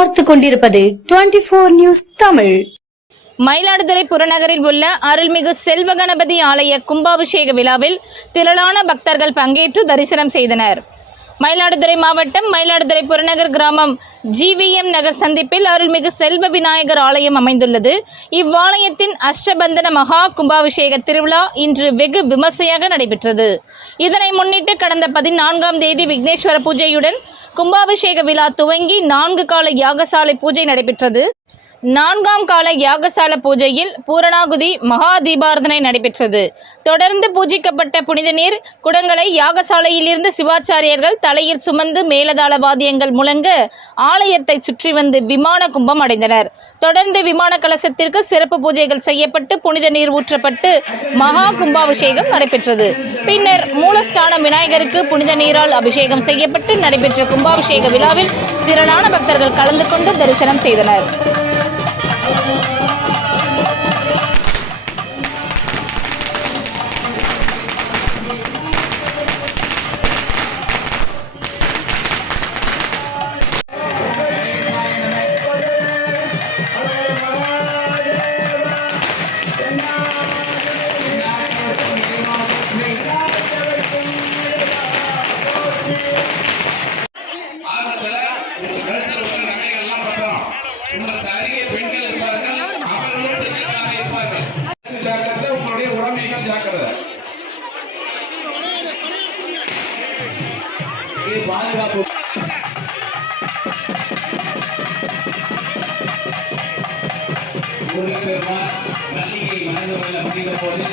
பார்த்து கொண்டிருப்பது 24 நியூஸ் தமிழ். மயிலாடுதுறை புறநகரில் உள்ள அருள்மிகு செல்வ கணபதி ஆலய கும்பாபிஷேக விழாவில் திரளான பக்தர்கள் பங்கேற்று தரிசனம் செய்தனர். மயிலாடுதுறை மாவட்டம் மயிலாடுதுறை புறநகர் கிராமம் ஜிவிஎம் நகர் சந்திப்பில் அருள்மிகு செல்வ விநாயகர் ஆலயம் அமைந்துள்ளது. இவ்வாலயத்தின் அஷ்டபந்தன மகா கும்பாபிஷேக திருவிழா இன்று வெகு விமர்சையாக நடைபெற்றது. இதனை முன்னிட்டு கடந்த 14ஆம் தேதி விக்னேஸ்வர பூஜையுடன் கும்பாபிஷேக விழா துவங்கி 4 கால யாகசாலை பூஜை நடைபெற்றது. 4ஆம் கால யாகசால பூஜையில் பூரணாகுதி மகா தீபாரதனை நடைபெற்றது. தொடர்ந்து பூஜிக்கப்பட்ட புனித நீர் குடங்களை யாகசாலையிலிருந்து சிவாச்சாரியர்கள் தலையில் சுமந்து மேலதாள வாத்தியங்கள் முழங்க ஆலயத்தை சுற்றி வந்து விமான கும்பம் அடைந்தனர். தொடர்ந்து விமான கலசத்திற்கு சிறப்பு பூஜைகள் செய்யப்பட்டு புனித நீர் ஊற்றப்பட்டு மகா கும்பாபிஷேகம் நடைபெற்றது. பின்னர் மூலஸ்தானம் விநாயகருக்கு புனித நீரால் அபிஷேகம் செய்யப்பட்டு நடைபெற்ற கும்பாபிஷேக விழாவில் திரளான பக்தர்கள் கலந்து கொண்டு தரிசனம் செய்தனர். உங்களுடைய உடைமைகள் ஜாக்கிரதை. பாதுகாப்பு மல்லிகை மனது முடிந்த போது